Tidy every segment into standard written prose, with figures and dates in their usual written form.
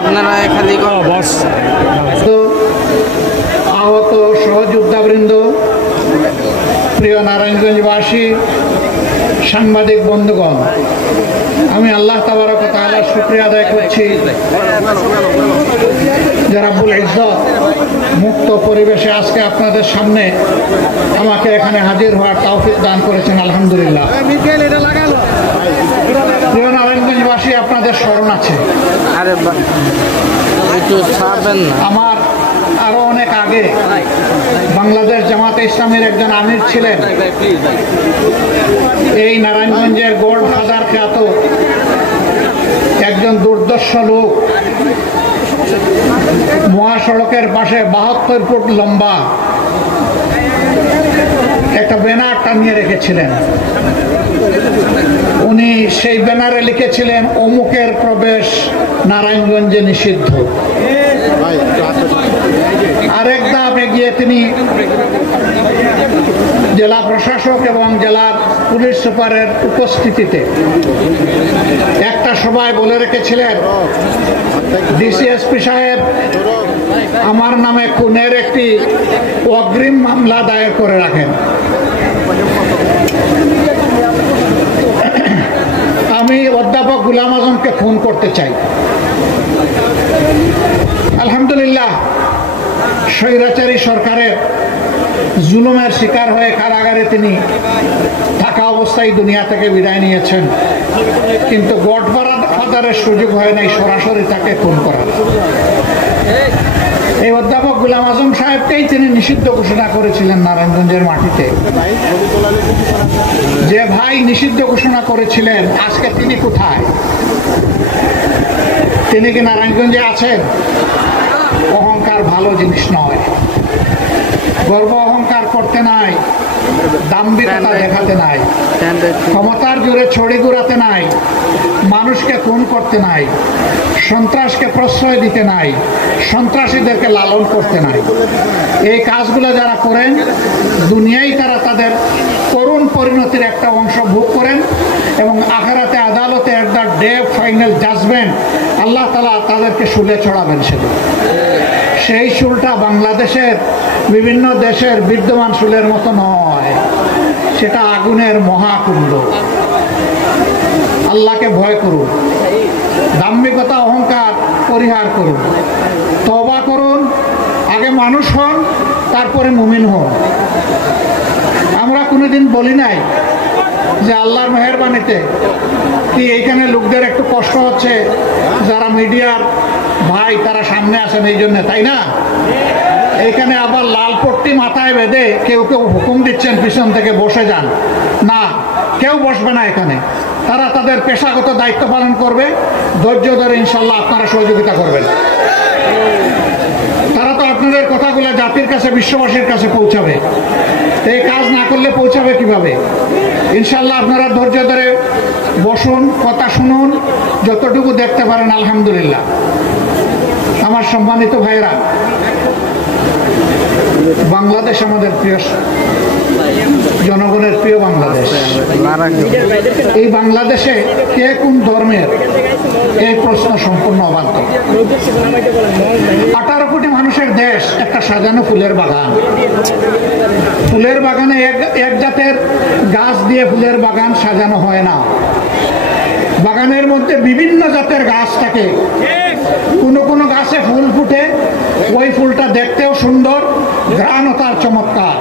আপনারা খালি বস আহত সহযোদ্ধাবৃন্দ, প্রিয় নারায়ণগঞ্জবাসী, সাংবাদিক বন্ধুগণ, আমি আল্লাহ তাবারক ওয়া তাআলার শুকরিয়া আদায় করছি যে রাব্বুল ইজ্জত মুক্ত পরিবেশে আজকে আপনাদের সামনে আমাকে এখানে হাজির হওয়ার তৌফিক দান করেছেন। আলহামদুলিল্লাহ। প্রিয় নারায়ণগঞ্জবাসী, আপনাদের স্মরণ আছে আমার আরো অনেক আগে বাংলাদেশ জামাতে ইসলামের একজন আমির ছিলেন। এই নারায়ণগঞ্জের গোল্ড ফাদার খ্যাত একজন দুর্দর্শ লোক মহাসড়কের পাশে 72 ফুট লম্বা একটা ব্যানার টানিয়ে রেখেছিলেন। উনি সেই ব্যানারে লিখেছিলেন, অমুকের প্রবেশ নারায়ণগঞ্জে নিষিদ্ধ। আরেক ধাপ এগিয়ে তিনি জেলা প্রশাসক এবং জেলার পুলিশ সুপারের উপস্থিতিতে একটা সভায় বলে রেখেছিলেন, ডিসিএসপি সাহেব আমার নামে খুনের একটি অগ্রিম মামলা দায়ের করে রাখেন। আমি অধ্যাপক গোলাম আজমকে খুন করতে চাই। আলহামদুলিল্লাহ, স্বৈরাচারী সরকারের জুলুমের শিকার হয়ে কারাগারে তিনি থাকা অবস্থায় দুনিয়া থেকে বিদায় নিয়েছেন, কিন্তু গড ফাদারের সুযোগ হয় নাই সরাসরি তাকে খুন করার। এই অধ্যাপক গোলাম আজম সাহেবকেই তিনি নিষিদ্ধ ঘোষণা করেছিলেন নারায়ণগঞ্জের মাটিতে। যে ভাই নিষিদ্ধ ঘোষণা করেছিলেন, আজকে তিনি কোথায়? তিনি কি নারায়ণগঞ্জে আছেন? অহংকার ভালো জিনিস নয়। গর্ব অহংকার করতে নাই, দাম্ভিকতা দেখাতে নাই, ক্ষমতার জোরে ছড়ি ঘুরাতে নাই, মানুষকে খুন করতে নাই, সন্ত্রাসকে প্রশ্রয় দিতে নাই, সন্ত্রাসীদেরকে লালন করতে নাই। এই কাজগুলো যারা করেন, দুনিয়ায় তারা তাদের করুণ পরিণতির একটা অংশ ভোগ করেন এবং আখিরাতে আদালতে at the day final judgement আল্লাহ তাআলা তাদেরকে শুলে চড়াবেন। সেদিন সেই শুলটা বাংলাদেশের বিভিন্ন দেশের বিদ্যমান শুলের মতো নয়, সেটা আগুনের মহাকুণ্ড। আল্লাহকে ভয় করুন, দাম্ভিকতা অহংকার পরিহার করুন, তওবা করুন, আগে মানুষ হন তারপরে মুমিন হন। আমরা কোনোদিন বলি নাই যে আল্লাহর মেহেরবানিতে কি এইখানে লোকদের একটু কষ্ট হচ্ছে, যারা মিডিয়ার ভাই তারা সামনে আসেন এই জন্য, তাই না? এইখানে আবার লাল পট্টি মাথায় বেঁধে কেউ কেউ হুকুম দিচ্ছেন পিছন থেকে বসে যান। না, কেউ বসবে না এখানে। তারা তাদের পেশাগত দায়িত্ব পালন করবে, ধৈর্য ধরে ইনশাল্লাহ আপনারা সহযোগিতা করবেন। তারা তো আপনাদের কথাগুলো জাতির কাছে, বিশ্ববাসীর কাছে পৌঁছাবে। এই কাজ না করলে পৌঁছাবে কিভাবে? ইনশাল্লাহ আপনারা ধৈর্য ধরে বসুন, কথা শুনুন, যতটুকু দেখতে পারেন আলহামদুলিল্লাহ। আমার সম্মানিত ভাইরা, বাংলাদেশ আমাদের প্রিয় জনগণের প্রিয় বাংলাদেশ। এই বাংলাদেশে কে কোন ধর্মের, এই প্রশ্ন সম্পূর্ণ অবাধ্য। 18 কোটি মানুষের দেশ একটা সাজানো ফুলের বাগান। ফুলের বাগানে এক জাতের গাছ দিয়ে ফুলের বাগান সাজানো হয় না। বাগানের মধ্যে বিভিন্ন জাতের গাছ থাকে। কোনো কোনো গাছে ফুল ফুটে, ওই ফুলটা দেখতেও সুন্দর, ঘ্রাণও তার চমৎকার।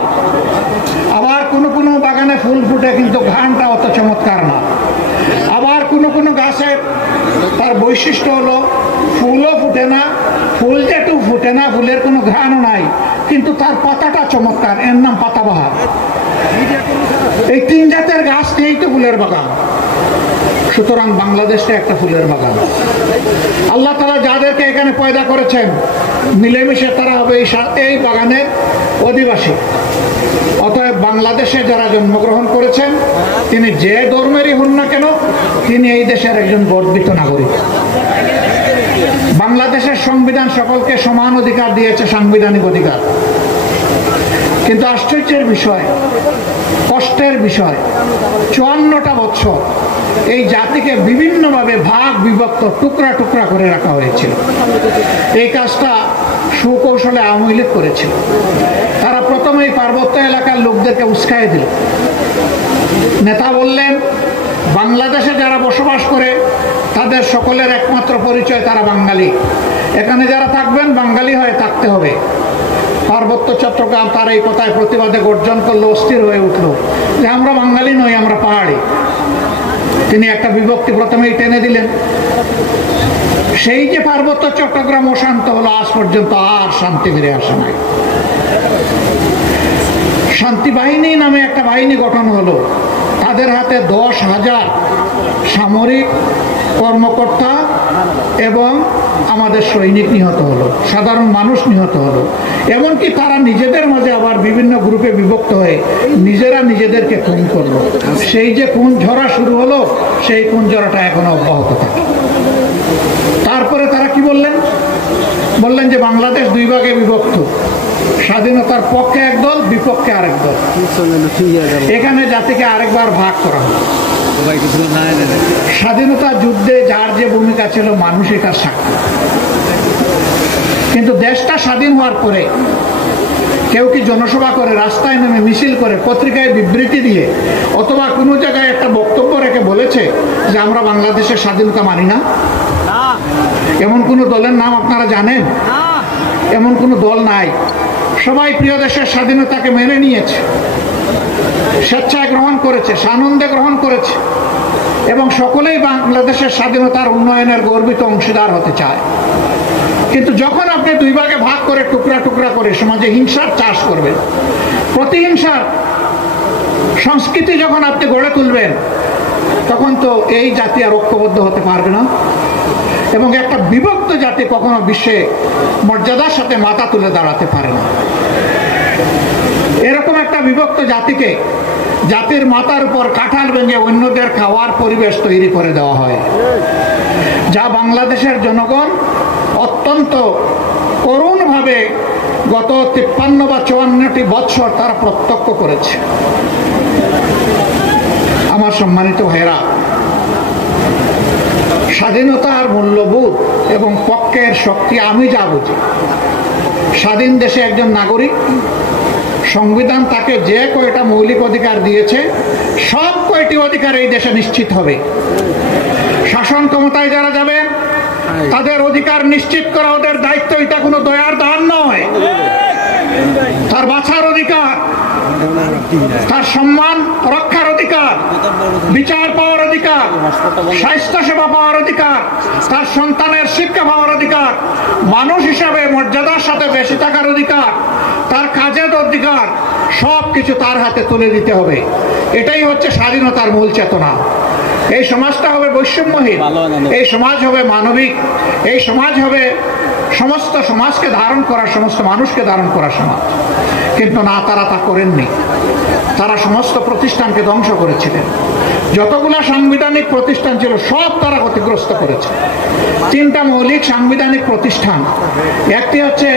আবার কোনো কোনো বাগানে ফুল ফুটে কিন্তু ঘ্রাণটা অত চমৎকার না। আবার কোনো কোনো গাছের তার বৈশিষ্ট্য হলো ফুলও ফুটে না, ফুল যেটু ফুটে না, ফুলের কোনো ঘ্রাণও নাই, কিন্তু তার পাতাটা চমৎকার, এর নাম পাতাবাহার। এই 3 জাতের গাছ নিয়েই তো ফুলের বাগান। সুতরাং বাংলাদেশটা একটা ফুলের বাগান। আল্লাহ তাআলা যাদেরকে এখানে পয়দা করেছেন, মিলেমিশে তারা হবে এই বাগানের অধিবাসী। অতএব বাংলাদেশে যারা জন্মগ্রহণ করেছেন, তিনি যে ধর্মেরই হন না কেন, তিনি এই দেশের একজন গর্বিত নাগরিক। বাংলাদেশের সংবিধান সকলকে সমান অধিকার দিয়েছে, সাংবিধানিক অধিকার। কিন্তু আশ্চর্যের বিষয়, কষ্টের বিষয়, 54টা বছর এই জাতিকে বিভিন্নভাবে ভাগ বিভক্ত টুকরা টুকরা করে রাখা হয়েছিল। এই কাজটা সুকৌশলে আওয়ামী লীগ করেছিল। তারা প্রথমে এই পার্বত্য এলাকার লোকদেরকে উস্কাই দিল। নেতা বললেন, বাংলাদেশে যারা বসবাস করে তাদের সকলের একমাত্র পরিচয় তারা বাঙালি, এখানে যারা থাকবেন বাঙালি হয়ে থাকতে হবে। পার্বত্য চট্টগ্রাম তার এই কথায় প্রতিবাদে গর্জন করলো, অস্থির হয়ে উঠলো যে আমরা বাঙালি নই, আমরা পাহাড়ি। তিনি একটা বিভক্তি প্রথমেই টেনে দিলেন। সেই যে পার্বত্য চট্টগ্রাম অশান্ত হলো, আজ পর্যন্ত আর শান্তি ফিরে আসে নাই। শান্তি বাহিনী নামে একটা বাহিনী গঠন হলো, তাদের হাতে 10,000 সামরিক কর্মকর্তা এবং আমাদের সৈনিক নিহত হলো, সাধারণ মানুষ নিহত হলো। এমনকি তারা নিজেদের মাঝে আবার বিভিন্ন গ্রুপে বিভক্ত হয়ে নিজেরা নিজেদেরকে খুন করলো। সেই যে খুন ঝরা শুরু হলো, সেই খুন ঝরাটা এখনো অব্যাহত থাকে। তারপরে তারা কি বললেন? বললেন যে বাংলাদেশ 2 ভাগে বিভক্ত, স্বাধীনতার পক্ষে একদল, বিপক্ষে আরেক দল। এখানে জাতিকে আরেকবার ভাগ করা হলো। স্বাধীনতা যুদ্ধে যার যে ভূমিকা ছিল মানুষই তার সাক্ষী। কিন্তু দেশটা স্বাধীন হওয়ার পরে কেউ কি জনসভা করে, রাস্তায় নেমে মিছিল করে, পত্রিকায় বিবৃতি দিয়ে অথবা কোনো জায়গায় একটা বক্তব্য রেখে বলেছে যে আমরা বাংলাদেশের স্বাধীনতা মানি না? এমন কোনো দলের নাম আপনারা জানেন? এমন কোনো দল নাই। সবাই প্রিয় দেশের স্বাধীনতাকে মেনে নিয়েছে, স্বেচ্ছায় গ্রহণ করেছে, সানন্দে গ্রহণ করেছে এবং সকলেই বাংলাদেশের স্বাধীনতার উন্নয়নের গর্বিত অংশীদার হতে চায়। কিন্তু যখন আপনি 2 ভাগে ভাগ করে টুকরা টুকরা করে সমাজে হিংসার চাষ করবেন, প্রতিহিংসার সংস্কৃতি যখন আপনি গড়ে তুলবেন, তখন তো এই জাতি আর ঐক্যবদ্ধ হতে পারবে না। এবং একটা বিভক্ত জাতি কখনো বিশ্বে মর্যাদার সাথে মাথা তুলে দাঁড়াতে পারে না। এরকম একটা বিভক্ত জাতিকে জাতির মাথার উপর কাঁঠাল ভেঙে অন্যদের খাওয়ার পরিবেশ তৈরি করে দেওয়া হয়, যা বাংলাদেশের জনগণ অত্যন্ত করুণভাবে গত 53 বা 54টি বৎসর তারা প্রত্যক্ষ করেছে। আমার সম্মানিত ভাইরা, স্বাধীনতার মূল্যবোধ এবং পক্ষের শক্তি আমি যা বুঝি, স্বাধীন দেশে একজন নাগরিক, সংবিধান তাকে যে কয়টা মৌলিক অধিকার দিয়েছে সব কয়টি অধিকার এই দেশে নিশ্চিত হবে। শাসন ক্ষমতায় যারা যাবেন তাদের অধিকার নিশ্চিত করা ওদের দায়িত্ব। এটা কোনো দয়ার দান নয়। তার বাঁচার অধিকার, তার সম্মান রক্ষার অধিকার, বিচার পাওয়ার অধিকার, স্বাস্থ্য সেবা পাওয়ার অধিকার, তার সন্তানের শিক্ষা পাওয়ার অধিকার, মানুষ হিসাবে মর্যাদার সাথে বেঁচে থাকার অধিকার, তার কাজের অধিকার, সবকিছু তার হাতে তুলে দিতে হবে। এটাই হচ্ছে স্বাধীনতার মূল চেতনা। এই সমাজটা হবে বৈষম্যহীন, এই সমাজ হবে মানবিক, এই সমাজ হবে সমস্ত সমাজকে ধারণ করার, সমস্ত মানুষকে ধারণ করার সমাজ। কিন্তু না, তারা তা করেননি। তারা সমস্ত প্রতিষ্ঠানকে ধ্বংস করেছিলেন। যতগুলা সাংবিধানিক প্রতিষ্ঠান ছিল সব তারা ক্ষতিগ্রস্ত করেছে। 3টা মৌলিক সাংবিধানিক প্রতিষ্ঠান, একটি হচ্ছে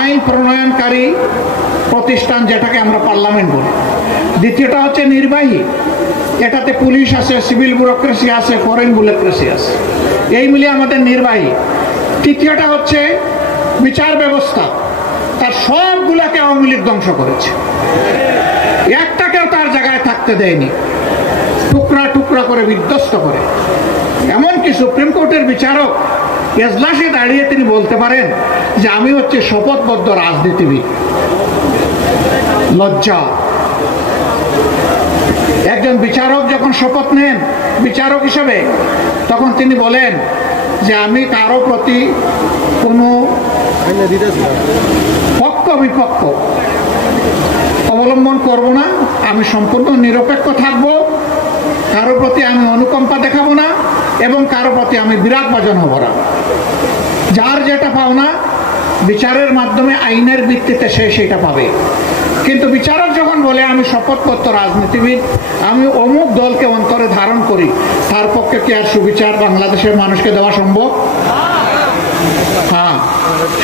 আইন প্রণয়নকারী প্রতিষ্ঠান, যেটাকে আমরা পার্লামেন্ট বলি। দ্বিতীয়টা হচ্ছে নির্বাহী, এটাতে পুলিশ আছে, সিভিল ব্যুরোক্রেসি আছে, ফরেন ব্যুরোক্রেসি আছে, এই মিলিয়ে আমাদের নির্বাহী। তৃতীয়টা হচ্ছে বিচার ব্যবস্থা, তার সবগুলাকে আওয়ামী লীগ ধ্বংস করেছে। একটাকেও তার জায়গায় থাকতে দেয়নি, টুকরা টুকরা করে বিধ্বস্ত করে। এমনকি সুপ্রিম কোর্টের বিচারক এজলাসে দাঁড়িয়ে তিনি বলতে পারেন যে আমি হচ্ছে শপথবদ্ধ রাজনীতিবিদ। লজ্জা! একজন বিচারক যখন শপথ নেন বিচারক হিসেবে, তখন তিনি বলেন যে আমি কারো প্রতি কোনো পক্ষ বিপক্ষ অবলম্বন করব না, আমি সম্পূর্ণ নিরপেক্ষ থাকব, কারো প্রতি আমি অনুকম্পা দেখাবো না এবং কারো প্রতি আমি বিরাগভাজন হব না। যার যেটা পাওনা বিচারের মাধ্যমে আইনের ভিত্তিতে সে সেটা পাবে। কিন্তু বিচারক যখন বলে আমি শপথপত্র রাজনীতিবিদ, আমি অমুক দলকে অন্তরে ধারণ করি, তার পক্ষে কি আর সুবিচার বাংলাদেশের মানুষকে দেওয়া সম্ভব? হ্যাঁ,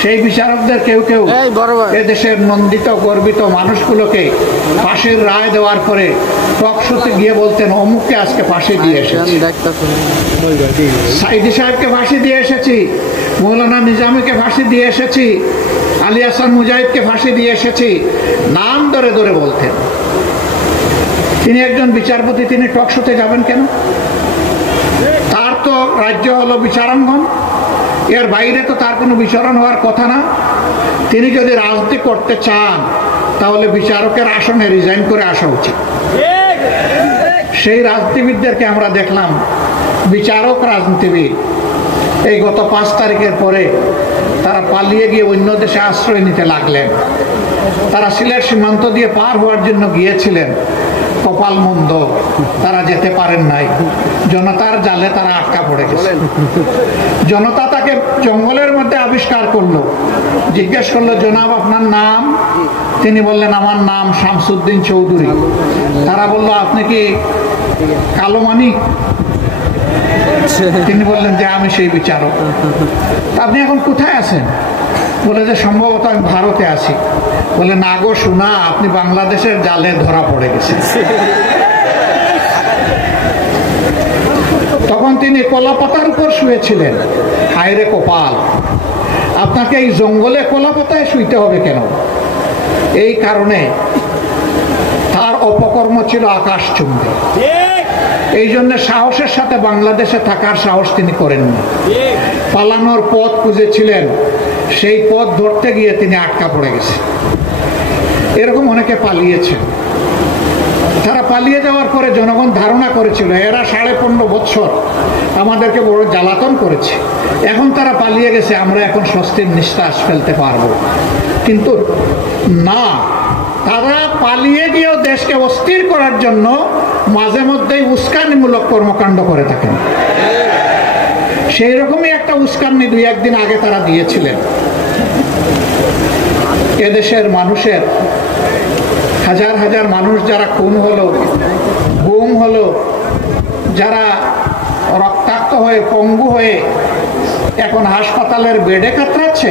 সেই বিচারকদের কেউ কেউ এদেশের নন্দিত গর্বিত মানুষগুলোকে ফাঁসির রায় দেওয়ার পরে টকশোতে গিয়ে বলতেন অমুককে আজকে ফাঁসি দিয়ে এসেছি, সাইদি সাহেবকে ফাঁসি দিয়ে এসেছি, মৌলানা নিজামীকে ফাঁসি দিয়ে এসেছি, আলী হাসান মুজাহিদকে ফাঁসি দিয়ে এসেছি, নাম ধরে ধরে বলতেন। তিনি একজন বিচারপতি, তিনি টকশোতে যাবেন কেন? তার তো রাজ্য হলো বিচারাঙ্গন, এর বাইরে তো তার কোনো বিচারণ হওয়ার কথা না। তিনি যদি রাজনীতি করতে চান তাহলে বিচারকের আসনে রিজাইন করে আসা উচিত। সেই রাজনীতিবিদদেরকে আমরা দেখলাম, বিচারক রাজনীতিবিদ, এই গত 5 তারিখের পরে তারা পালিয়ে গিয়ে অন্য দেশে আশ্রয় নিতে লাগলেন। তারা সিলেট সীমান্ত দিয়ে পার হওয়ার জন্য গিয়েছিলেন, কপাল মন্দ, তারা যেতে পারেন নাই, জনতার জালে তারা আটকা পড়ে গেছে। জনতা তাকে জঙ্গলের মধ্যে আবিষ্কার করলো, জিজ্ঞেস করলো জনাব আপনার নাম? তিনি বললেন আমার নাম শামসুদ্দিন চৌধুরী। তারা বলল আপনি কি কালো মানিক? তিনি বললেন যে আমি সেই বিচারক। আপনি এখন কোথায় আছেন? বলে যে সম্ভবত আমি ভারতে আছি। বলে না গো শোনা, আপনি বাংলাদেশের জালে ধরা পড়ে গেছেন। তখন তিনি কলাপাতার উপর শুয়েছিলেন। হায়রে কপাল, আপনাকে এই জঙ্গলে কলাপাতায় শুইতে হবে কেন? এই কারণে তার অপকর্ম ছিল আকাশচুম্বী। এই জন্য সাহসের সাথে বাংলাদেশে থাকার সাহস তিনি করেননি। পালানোর পথ খুঁজেছিলেন, সেই পথ ধরতে গিয়ে তিনি আটকা পড়ে গেছে। এরকম অনেকে পালিয়েছে। তারা পালিয়ে যাওয়ার পরে জনগণ ধারণা করেছিল এরা 15.5 বছর আমাদেরকে বড় জ্বালাতন করেছে, এখন তারা পালিয়ে গেছে, আমরা এখন স্বস্তির নিঃশ্বাস ফেলতে পারবো। কিন্তু না, তারা পালিয়ে গিয়েও দেশকে অস্থির করার জন্য মাঝে মধ্যেই উস্কানিমূলক কর্মকাণ্ড করে থাকেন। সেই রকমই একটা উস্কানি 2-1 দিন আগে তারা দিয়েছিলেন। এদেশের মানুষের হাজার হাজার মানুষ যারা খুন হলো, গুম হলো, যারা রক্তাক্ত হয়ে পঙ্গু হয়ে এখন হাসপাতালের বেডে কাতরাচ্ছে,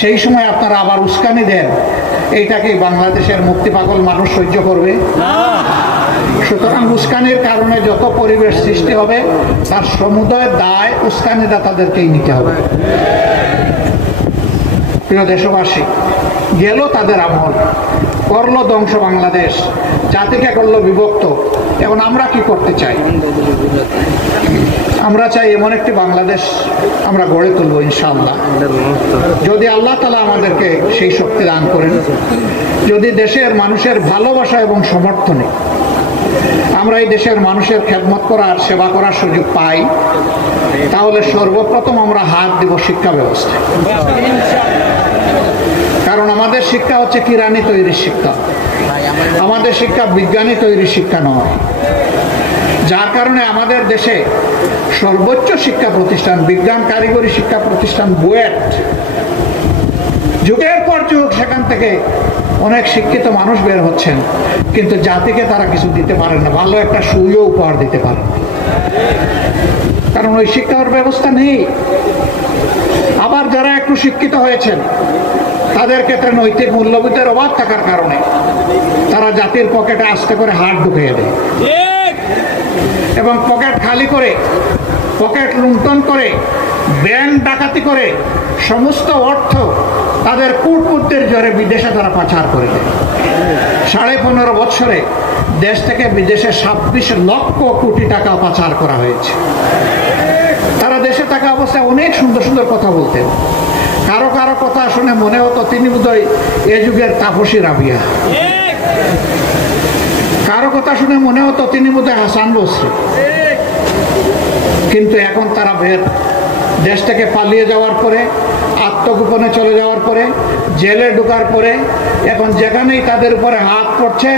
সেই সময় আপনারা আবার উস্কানি দেন। এইটা কি বাংলাদেশের মুক্তি পাগল মানুষ সহ্য করবে? সুতরাং উস্কানির কারণে যত পরিবেশ সৃষ্টি হবে তার সমুদয় দায় উস্কানিদাতাদেরকেই নিতে হবে। প্রিয় দেশবাসী, গেল তাদের আমল, করলো ধ্বংস বাংলাদেশ, জাতিকে করলো বিভক্ত। এখন আমরা কি করতে চাই? আমরা চাই এমন একটি বাংলাদেশ আমরা গড়ে তুলবো ইনশাআল্লাহ, যদি আল্লাহ তাআলা আমাদেরকে সেই শক্তি দান করেন। যদি দেশের মানুষের ভালোবাসা এবং সমর্থনে আমরা এই দেশের মানুষের খেদমত করার, সেবা করার সুযোগ পাই, তাহলে সর্বপ্রথম আমরা হাত দিব শিক্ষা ব্যবস্থা। কারণ আমাদের শিক্ষা হচ্ছে কিরানি তৈরির শিক্ষা, আমাদের শিক্ষা বিজ্ঞানী তৈরির শিক্ষা নয়। যার কারণে আমাদের দেশে সর্বোচ্চ শিক্ষা প্রতিষ্ঠান, বিজ্ঞান কারিগরি শিক্ষা প্রতিষ্ঠান বুয়েট, যুগের পর যুগ সেখান থেকে অনেক শিক্ষিত মানুষ বের হচ্ছেন, কিন্তু জাতিকে তারা কিছু দিতে পারেন না, ভালো একটা সুযোগ উপহার দিতে পারেন না, কারণ ওই শিক্ষার ব্যবস্থা নেই। আবার যারা একটু শিক্ষিত হয়েছেন তাদের ক্ষেত্রে নৈতিক মূল্যবোধের অভাব থাকার কারণে তারা জাতির পকেটে আস্তে করে হাত ঢুকিয়ে দেয় এবং পকেট খালি করে, পকেট লুণ্ঠন করে, ব্যাংক ডাকাতি করে সমস্ত অর্থ তাদের কূটপুত্রের জোরে বিদেশে তারা পাচার করে দেয়। 15.5 বছরে দেশ থেকে বিদেশে 26 লক্ষ কোটি টাকা পাচার করা হয়েছে। তারা দেশে থাকা অবস্থায় অনেক সুন্দর সুন্দর কথা বলতেন। কারো কারো কথা শুনে মনে হতো তিনি বোধহয় এ যুগের তাপসী রাবিয়া, কারো কথা শুনে মনে হতো তিনি বোধহয় হাসান বসরি। কিন্তু এখন তারা দেশ থেকে পালিয়ে যাওয়ার পরে, আত্মগোপনে চলে যাওয়ার পরে, জেলে ঢোকার পরে এখন যেখানেই তাদের উপরে হাত পড়ছে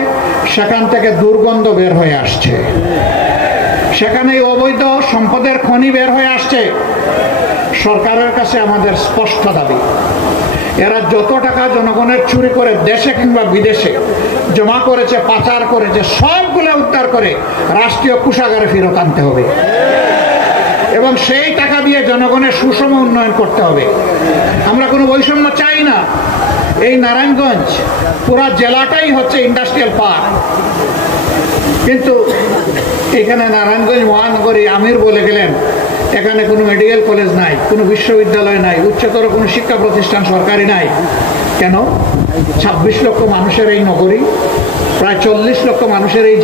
সেখান থেকে দুর্গন্ধ বের হয়ে আসছে, সেখানেই অবৈধ সম্পদের খনি বের হয়ে আসছে। সরকারের কাছে আমাদের স্পষ্ট দাবি, এরা যত টাকা জনগণের চুরি করে দেশে কিংবা বিদেশে জমা করেছে, পাচার করেছে, সবগুলো উদ্ধার করে রাষ্ট্রীয় কোষাগারে ফেরত আনতে হবে। এবং সেই টাকা দিয়ে জনগণের সুষম উন্নয়ন করতে হবে। আমরা কোনো বৈষম্য চাই না। এই নারায়ণগঞ্জ পুরা জেলাটাই হচ্ছে ইন্ডাস্ট্রিয়াল পার্ক, কিন্তু এখানে নারায়ণগঞ্জ মহানগরী আমির বলে গেলেন এখানে কোনো মেডিকেল কলেজ নাই, কোনো বিশ্ববিদ্যালয় নাই, উচ্চতর কোনো শিক্ষা প্রতিষ্ঠান সরকারি নাই। কেন? 26 লক্ষ মানুষের এই নগরী, প্রায় 40 লক্ষ মানুষের এই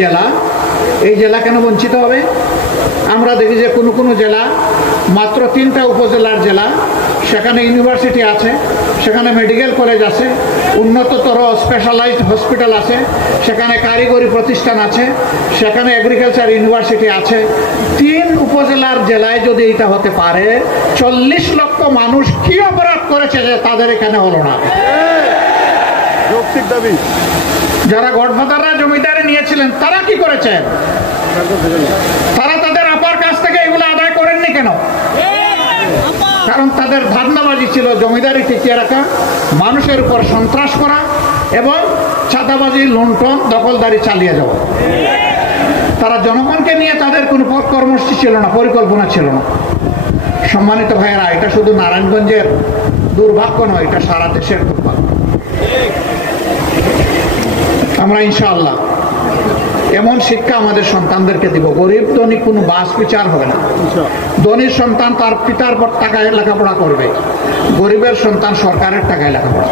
জেলা কেন বঞ্চিত হবে? আমরা দেখি যে কোনো কোনো জেলা মাত্র 3টা উপজেলার জেলা, সেখানে ইউনিভার্সিটি আছে, সেখানে মেডিকেল কলেজ আছে, উন্নততর স্পেশালাইজড হসপিটাল আছে, সেখানে কারিগরি প্রতিষ্ঠান আছে, সেখানে এগ্রিকালচার ইউনিভার্সিটি আছে। 3 উপজেলার জেলায় যদি এটা হতে পারে, 40 লক্ষ মানুষ কি অপরাধ করেছে যে তাদের এখানে হলো না? যারা গডফাদাররা জমিদারি নিয়েছিলেন তারা কি করেছেন? তারা তাদের আপার কাছ থেকে এগুলো আদায় করেননি কেন? কারণ তাদের ধান্দাবাজি ছিল জমিদারি টিকিয়ে রাখা, মানুষের উপর সন্ত্রাস করা এবং চাঁদাবাজি, লুণ্ঠন, দখলদারি চালিয়ে যাওয়া। তারা জনগণকে নিয়ে তাদের কোনো কর্মসূচি ছিল না, পরিকল্পনা ছিল না। সম্মানিত ভাইয়েরা, এটা শুধু নারায়ণগঞ্জের দুর্ভাগ্য নয়, এটা সারা দেশের দুর্ভাগ্য। আমরা ইনশাআল্লাহ এমন শিক্ষা আমাদের সন্তানদেরকে দিব, গরিব ধনী কোনো বাস বিচার হবে না। ধনীর সন্তান তার পিতার টাকায় লেখাপড়া করবে, গরিবের সন্তান সরকারের টাকায় লেখাপড়া।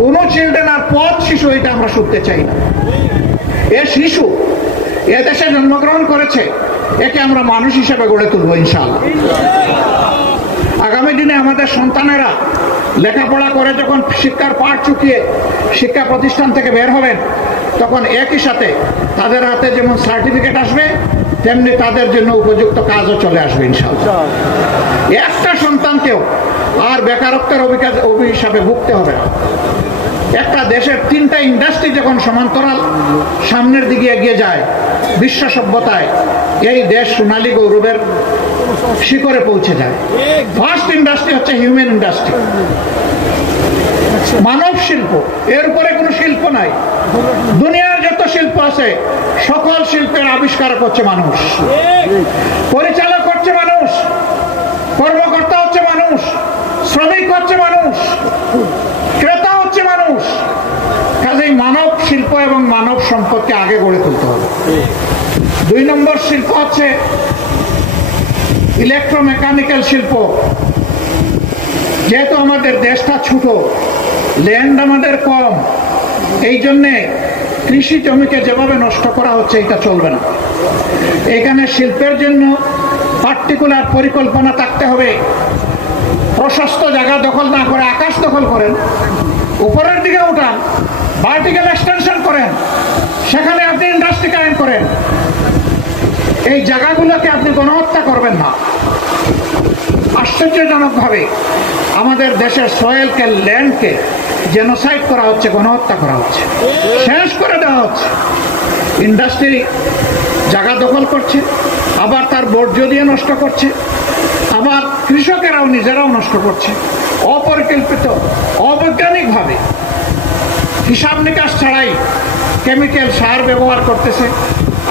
কোন চিলড্রেন আর পথ শিশু এটা আমরা শুনতে চাই না। এ শিশু এ দেশে জন্মগ্রহণ করেছে, একে আমরা মানুষ হিসেবে গড়ে তুলবো ইনশাআল্লাহ। আগামী দিনে আমাদের সন্তানেরা লেখাপড়া করে যখন শিক্ষার পাঠ চুকিয়ে শিক্ষা প্রতিষ্ঠান থেকে বের হবেন, তখন একই সাথে তাদের হাতে যেমন সার্টিফিকেট আসবে, তেমনি তাদের জন্য উপযুক্ত কাজও চলে আসবে ইনশাআল্লাহ। একটা সন্তানকেও আর বেকারত্বের অভিশাপে ভুগতে হবে না। একটা দেশের 3টা ইন্ডাস্ট্রি যখন সমান্তরাল সামনের দিকে এগিয়ে যায় বিশ্ব সভ্যতায়, এই দেশ সোনালী গৌরবের শিখরে পৌঁছে যায়। ফার্স্ট ইন্ডাস্ট্রি হচ্ছে হিউম্যান ইন্ডাস্ট্রি, মানব শিল্প। এর উপরে কোনো শিল্প নাই। দুনিয়ার যত শিল্প আছে সকল শিল্পের আবিষ্কারক হচ্ছে মানুষ, পরিচালক হচ্ছে মানুষ, কর্মকর্তা হচ্ছে মানুষ, শ্রমিক হচ্ছে মানুষ, ক্রেতা হচ্ছে মানুষ। কাজেই মানব শিল্প এবং মানব সম্পদকে আগে গড়ে তুলতে হবে। 2 নম্বর শিল্প হচ্ছে ইলেকট্রোমেকানিক্যাল শিল্প। যেহেতু আমাদের দেশটা ছোট, ল্যান্ড আমাদের কম, এই জন্যে কৃষি জমিকে যেভাবে নষ্ট করা হচ্ছে এটা চলবে না। এখানে শিল্পের জন্য পার্টিকুলার পরিকল্পনা থাকতে হবে। প্রশস্ত জায়গা দখল না করে আকাশ দখল করেন, উপরের দিকে উঠান, ভার্টিক্যাল এক্সটেনশন করেন, সেখানে আপনি ইন্ডাস্ট্রি কায়েম করেন। এই জায়গাগুলোকে আপনি গণহত্যা করবেন না। আশ্চর্যজনকভাবে আমাদের দেশের সয়েলকে, ল্যান্ডকে জেনোসাইড করা হচ্ছে, গণহত্যা করা হচ্ছে, শেষ করে দেওয়া হচ্ছে। ইন্ডাস্ট্রি জায়গা দখল করছে, আবার তার বর্জ্য দিয়ে নষ্ট করছে, আবার কৃষকেরাও নিজেরাও নষ্ট করছে। অপরিকল্পিত, অবৈজ্ঞানিকভাবে, হিসাব নিকাশ ছাড়াই কেমিক্যাল সার ব্যবহার করতেছে,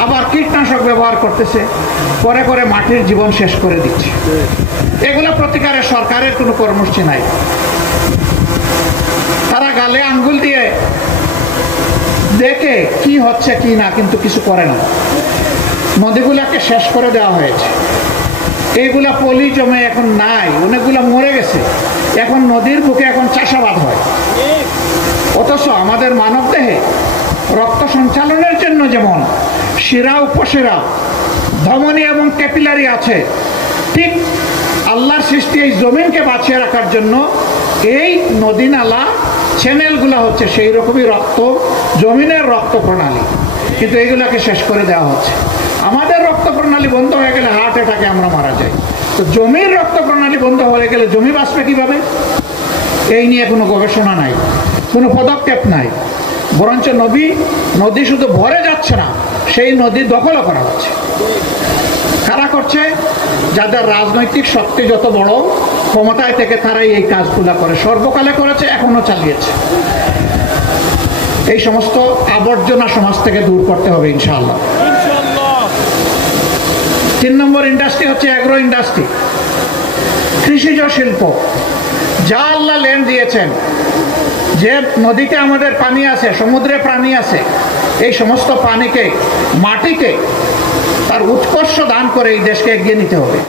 আবার কীটনাশক ব্যবহার করতেছে, পরে পরে মাটির জীবন শেষ করে দিচ্ছে। এগুলো প্রতিকারে সরকারের কোনো কর্মসূচি নাই। তারা গালে আঙ্গুল দিয়ে দেখে কি হচ্ছে কি না, কিন্তু কিছু করে না। নদীগুলাকে শেষ করে দেওয়া হয়েছে, এইগুলা পলি জমে এখন নাই, অনেকগুলা মরে গেছে। এখন নদীর বুকে এখন চাষাবাদ হয়। অথচ আমাদের মানব দেহে রক্ত সঞ্চালনের জন্য যেমন শিরা, উপশিরা, ধমনী এবং ক্যাপিলারি আছে, ঠিক আল্লাহর সৃষ্টি এই জমিনকে বাঁচিয়ে রাখার জন্য এই নদী নালা চ্যানেলগুলো হচ্ছে সেই রকমই রক্ত, জমিনের রক্ত প্রণালী, কিন্তু এগুলাকে শেষ করে দেওয়া হচ্ছে। আমাদের রক্ত প্রণালী বন্ধ হয়ে গেলে হার্ট অ্যাটাকে আমরা মারা যাই, তো জমির রক্ত প্রণালী বন্ধ হয়ে গেলে জমি বাঁচবে কিভাবে? এই নিয়ে কোনো গবেষণা নাই, কোনো পদক্ষেপ নাই। বরঞ্চ নদী শুধু ভরে যাচ্ছে না, সেই নদী দখলও করা হচ্ছে। কারা করছে? যাদের রাজনৈতিক শক্তি যত বড়, ক্ষমতায় থেকে তারাই এই কাজগুলা করে, সর্বকালে করেছে, এখনো চালিয়েছে। এই সমস্ত আবর্জনা সমাজ থেকে দূর করতে হবে ইনশাআল্লাহ। 3 নম্বর ইন্ডাস্ট্রি হচ্ছে অ্যাগ্রো ইন্ডাস্ট্রি, কৃষিজ শিল্প। যা আল্লাহ ল্যান্ড দিয়েছেন, যে নদীতে আমাদের পানি আছে, সমুদ্রে পানি আছে, এই সমস্ত পানিকে, মাটিকে তার উৎকর্ষ দান করে এই দেশকে এগিয়ে নিতে হবে।